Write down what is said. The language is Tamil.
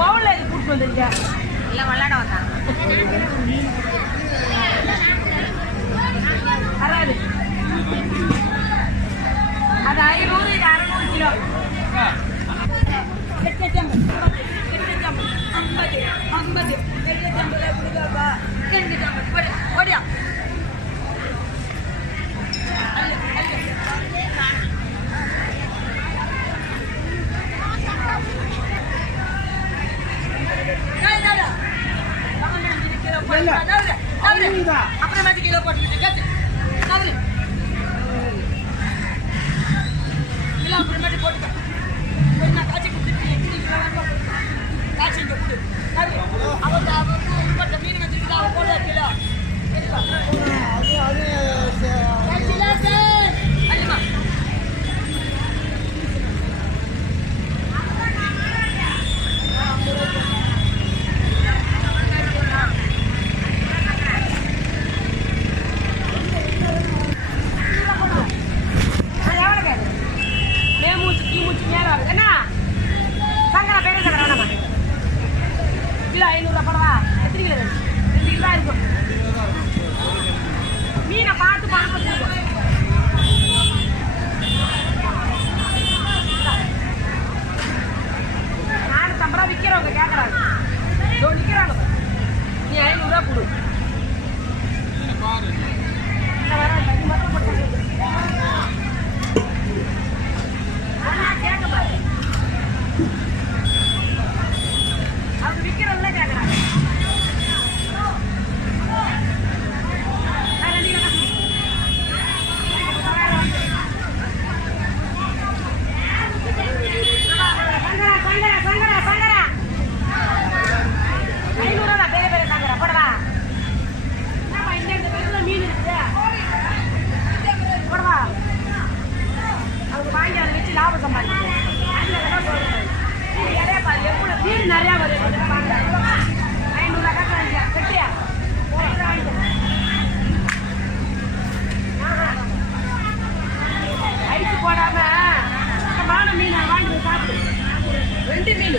மவுல இது கூட்டு வந்துருங்க இல்ல விளையாட வந்தாங்க அறாது அது 500 இது 600 கிலோ 50 ஓடியா அப்புறமாட்டி கிலோ போட்டு கிலோ அப்புறமாட்டி போட்டு நான் காய்ச்சி கொடுத்துருக்கேன் காய்ச்சி இங்கே கொடு அவங்க மீன் வச்சிருக்கா அவன் போட கிலோ அல்லமா கிலோ 500 படவா எத்தனை கிலோ 2 கிலோ இருக்கும் மீனை பார்த்து பணம் நான் சம்பளா விற்கிறவங்க கேட்கறாங்க நிற்கிறாங்க நீ 500 கொடு கேட்க பாரு அவங்க விற்கிறவங்கள கேட்கறாங்க லாபம் சம்பாதிக்கும் மீன் நிறையா வருது 500 கட்டியா ஐஸ் போடாம மீன் வாங்கி சாப்பிடு 2 மீன்